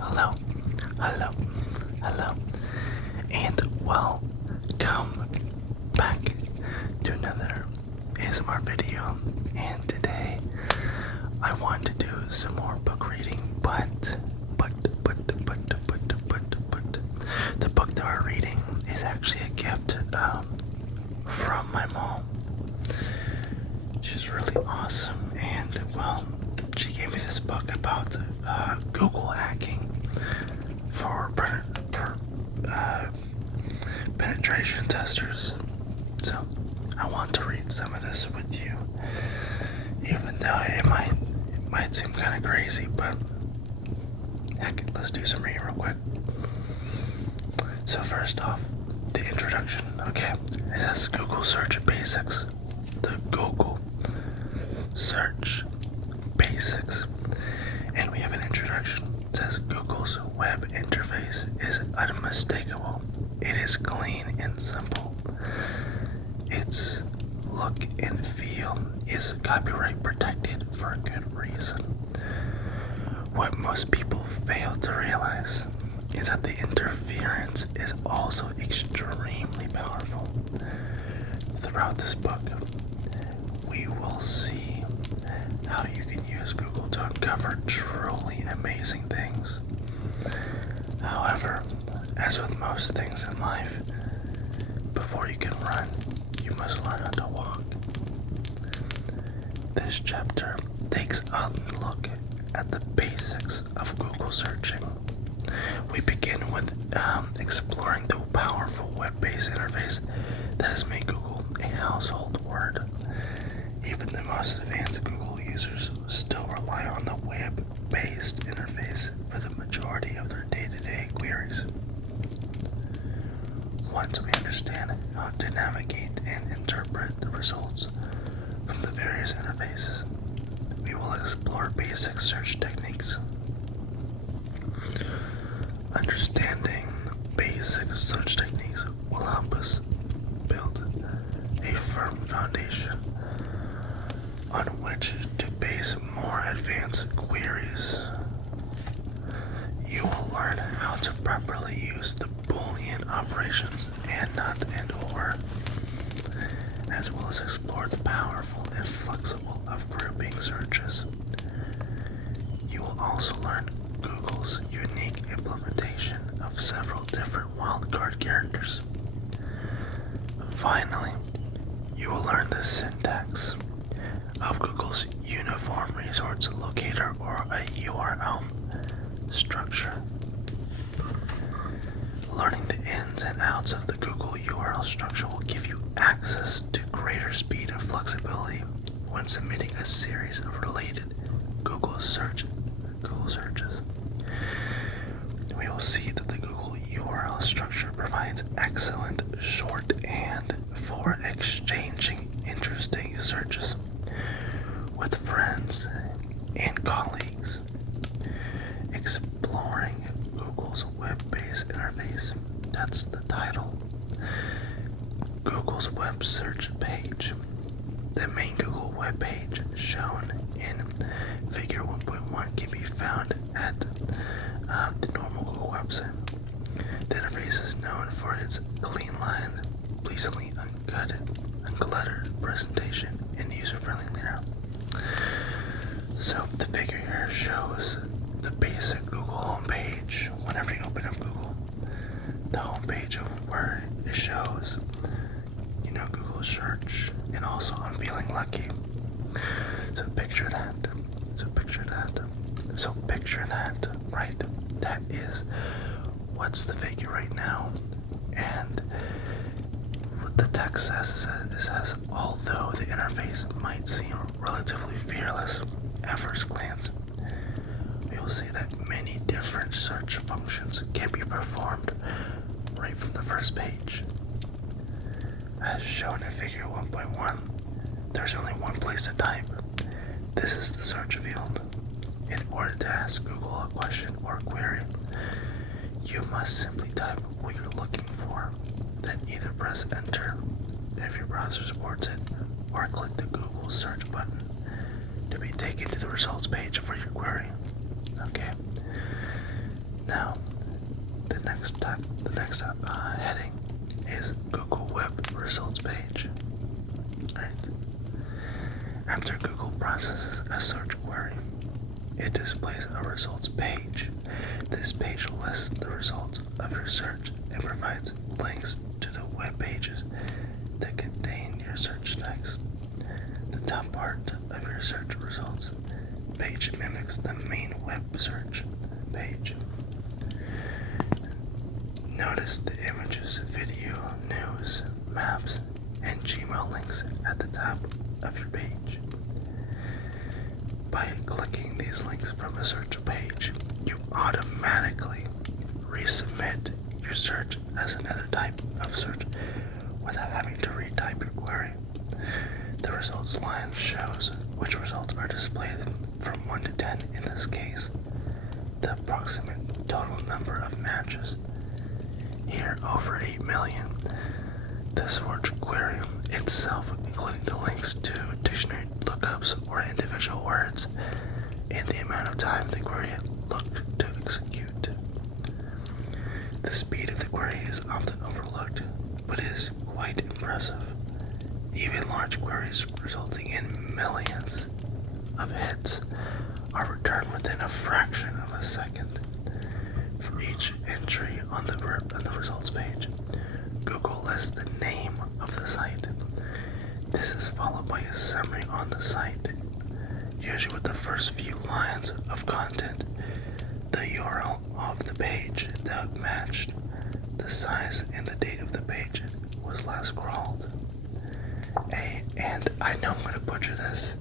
hello, hello, hello, and welcome back to another ASMR video. And today I want to do some more book reading, but the book that we're reading is actually a gift from my mom. She's really awesome, and she gave me this book about Google hacking for penetration testers. So I want to read some of this with you, even though it might seem kind of crazy, but heck, let's do some reading real quick. So first off, the introduction. Okay, it says Google Search Basics. The Google Search Basics. And we have an introduction. It says Google's web interface is unmistakable. It is clean and simple. Its look and feel is copyright protected for a good reason. What most people fail to realize is that the interference is also extremely powerful. Throughout this book, we will see how you can use Google to uncover truly amazing things. However, as with most things in life, before you can run, you must learn how to walk. This chapter takes a look at the basics of Google searching. We begin with exploring the powerful web-based interface that has made Google a household word. Even the most advanced Google users still rely on the web-based interface for the majority of their day-to-day queries. Once we understand how to navigate and interpret the results from the various interfaces, we will explore basic search techniques. Understanding basic search techniques will help us build a firm foundation on which to base more advanced queries. You will learn how to properly use the Boolean operations and not and or, as well as explore the powerful and flexible of grouping searches. You will also learn Google's unique implementation of several different wildcard characters. Finally, you will learn the syntax of Google's Uniform Resource Locator, or a URL structure. Learning the ins and outs of the Google URL structure will give you access to greater speed and flexibility when submitting a series of related Google searches. We will see that the Google URL structure provides excellent shorthand for exchanging interesting searches with friends and colleagues. Exploring Google's web-based interface. That's the title. Google's web search page. The main Google web page shown in Figure 1.1 can be found at the normal Google website. The interface is known for its clean lines, pleasantly uncluttered presentation, and user-friendly layout. So the figure here shows the basic Google homepage. Whenever you open up Google, the homepage of where it shows, Google search, and also I'm feeling lucky. So picture that. Right? That is what's the figure right now. And what the text says is although the interface might seem relatively fearless at first glance, we will see that many different search functions can be performed right from the first page. As shown in Figure 1.1, there's only one place to type. This is the search field. In order to ask Google a question or a query, you must simply type what you're looking for, then either press enter if your browser supports it, or click the Google search button to be taken to the results page for your query. Okay. next heading is Google Web Results page. Right. After Google processes a search query, it displays a results page. This page lists the results of your search and provides links to the web pages that contain your search text. The top part of your search results page mimics the main web search page. Notice the images, video, news, maps, and Gmail links at the top of your page. By clicking these links from a search page, you automatically resubmit your search as another type of search without having to retype your query. The results line shows which results are displayed from 1 to 10 in this case, the approximate total number of matches. Here, over 8 million. The search query itself, including the links to dictionary lookups or individual words, and the amount of time the query looked to execute. The speed of the query is often overlooked, but is quite impressive. Even large queries resulting in millions of hits are returned within a fraction of a second. For each entry on the results page, Google lists the name of the site. This is followed by a summary on the site, usually with the first few lines of content, the URL of the page that matched, the size and the date of the page it was last crawled. And I know I'm going to butcher this,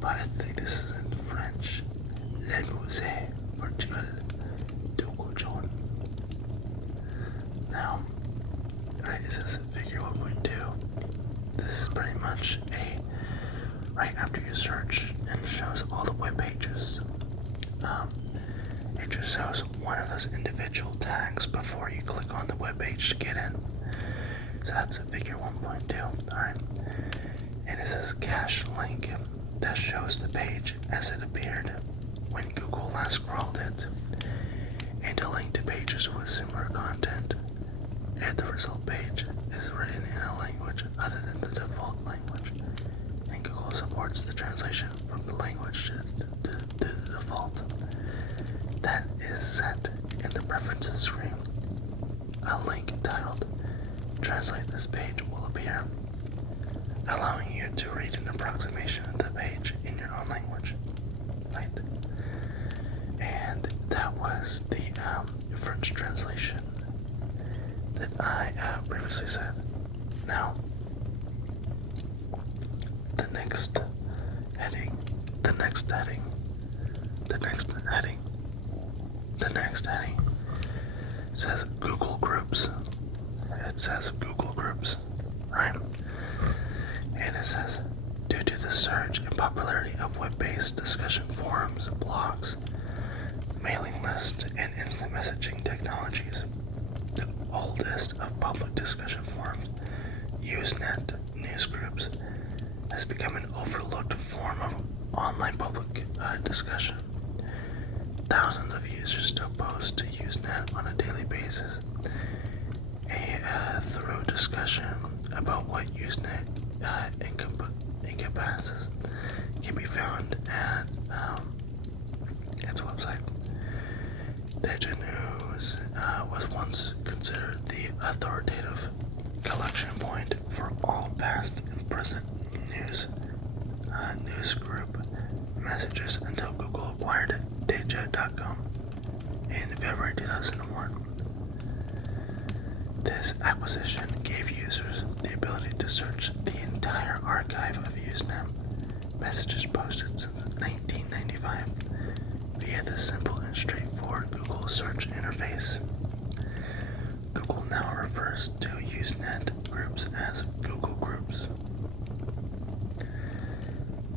but I think this is in French. Le musée virtuel de Cuddle. Now, right, it says figure 1.2. This is pretty much right after you search, and it shows all the web pages. It just shows one of those individual tags before you click on the web page to get in. So that's figure 1.2. Alright. And it says cache link that shows the page as it appeared when Google last crawled it, and a link to pages with similar content if the result page is written in a language other than the default language, and Google supports the translation from the language to the default that is set in the preferences screen. A link titled "Translate this page" will appear, allowing you to read an approximation of the page in your own language. Right? And that was the French translation that I previously said. Now, the next heading says Google Groups. It says Google Groups, right? And it says, due to the surge in popularity of web-based discussion forums, blogs, mailing lists, and instant messaging technologies, the oldest of public discussion forums, Usenet newsgroups, has become an overlooked form of online public discussion. Thousands of users still post to Usenet on a daily basis. A thorough discussion about what Usenet encompasses can be found at its website. Data News was once considered the authoritative collection point for all past and present news group messages until Google acquired Datachat.com in February 2001. This acquisition gave users the ability to search the entire archive of Usenet messages posted since 1995 via the simple and straightforward Google search interface. Google now refers to Usenet groups as Google Groups.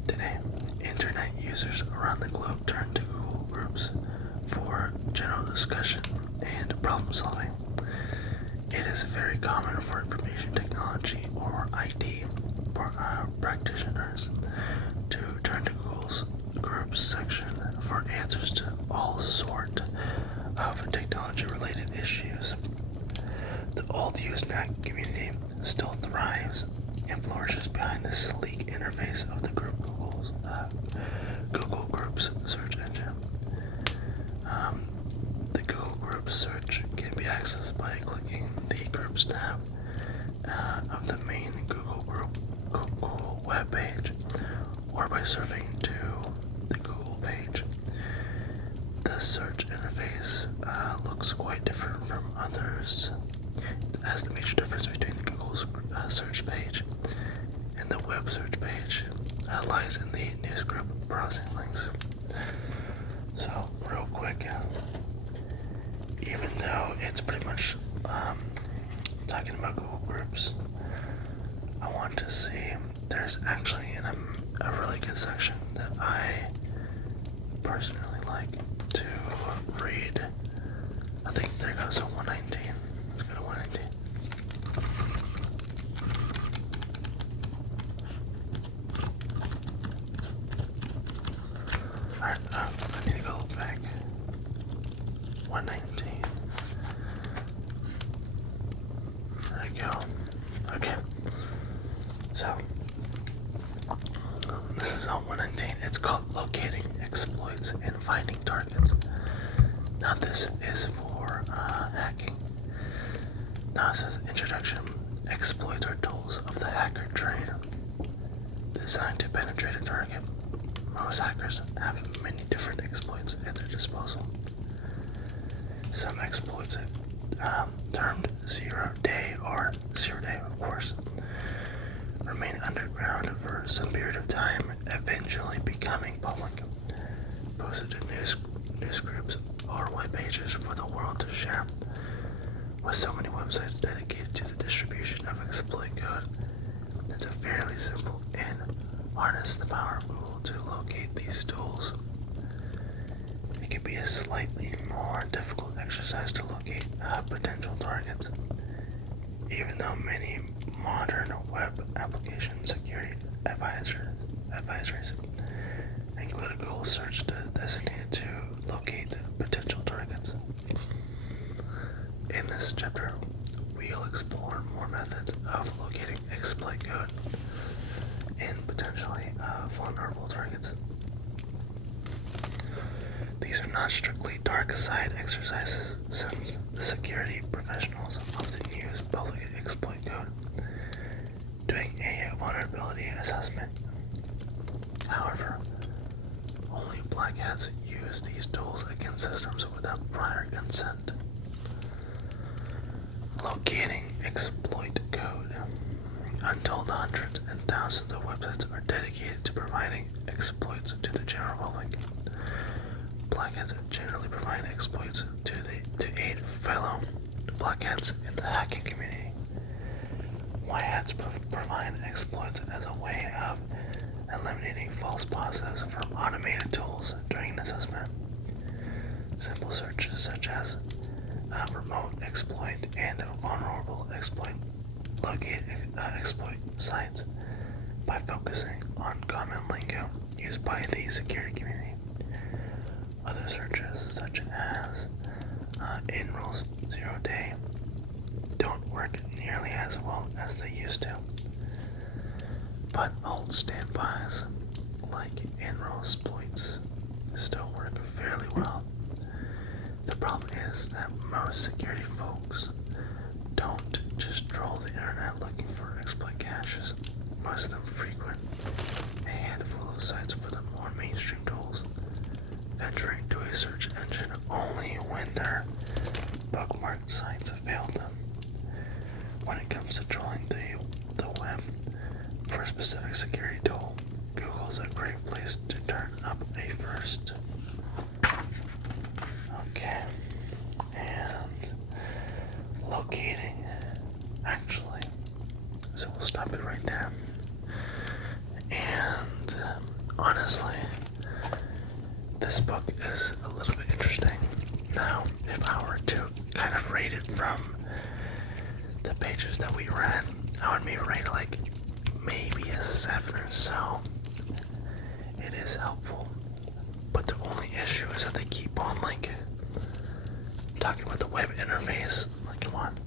Today, internet users around the globe turn to Google Groups for general discussion and problem solving. It is very common for information technology or IT practitioners to turn to Google's Groups section for answers to all sorts of technology-related issues. The old Usenet community still thrives and flourishes behind the sleek interface of the Google Groups search engine. The Google Groups search can be accessed by clicking the Groups tab of the main Google web page, or by surfing to the Google page. The search interface looks quite different from others, as the major difference between the Google search page and the web search page lies in the newsgroup browsing links. So, real quick, even though it's pretty much talking about Google Groups, I want to see there's actually a really good section that I personally like to read. I think there goes to 119. Let's go to 119. Alright, I need to go back. 119. There we go. Okay. So, this is on 119. It's called Locating Exploits and Finding Targets. Now this is for hacking. Now it says Introduction. Exploits are tools of the hacker trade designed to penetrate a target. Most hackers have many different exploits at their disposal. Some exploits, termed zero-day or zero-day, of course, remain underground for some period of time, eventually becoming public, posted to news groups or web pages for the world to share. With so many websites dedicated to the distribution of exploit code, it's a fairly simple and harness the power of Google to locate these tools. It can be a slightly more difficult exercise to locate potential targets, even though many modern web application security advisories include a Google search designated to locate potential targets. In this chapter, we'll explore more methods of locating exploit code and potentially vulnerable targets. These are not strictly dark side exercises, since the security professionals often use public exploit code doing a vulnerability assessment. However, only black hats use these tools against systems without prior consent. Locating exploit code. Untold hundreds and thousands of websites are dedicated to providing exploits to the general public. Black hats generally provide exploits to aid fellow black hats in the hacking community. White hats provide exploits as a way of eliminating false positives from automated tools during an assessment. Simple searches such as remote exploit and vulnerable exploit locate exploit sites by focusing on common lingo used by the security community. Other searches, such as in-rules 0-day, don't work nearly as well as they used to. But old standbys, like in-row exploits, still work fairly well. The problem is that most security folks don't just troll the internet looking for exploit caches. Most of them frequent a handful of sites for the more mainstream tools, venturing to a search engine only when their bookmarked sites have failed them. When it comes to trolling the web for a specific security tool, Google's a great place to turn up a first. Okay, and locating, actually, so we'll stop it right there. And honestly, this book is a little bit interesting. Now, if I were to kind of rate it from the pages that we read, I would maybe rate like maybe a 7 or so. It is helpful, but the only issue is that they keep on like talking about the web interface. Like, come on.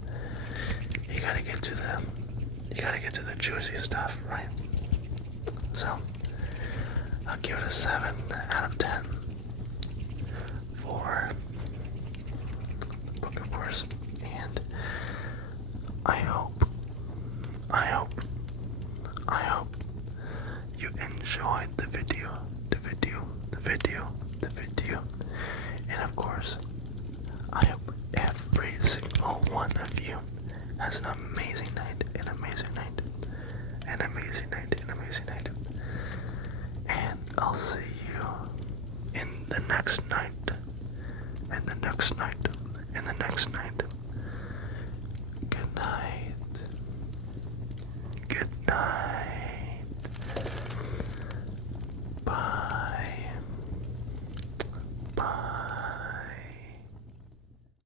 you gotta get to the juicy stuff, right? So I'll give it a 7 out of 10 for the book, of course. And I hope you enjoyed the video. And of course, I hope every single one of you has an amazing night, an amazing night, an amazing night, an amazing night. And I'll see you in the next night, and the next night, and the next night. Good night. Good night. Bye. Bye.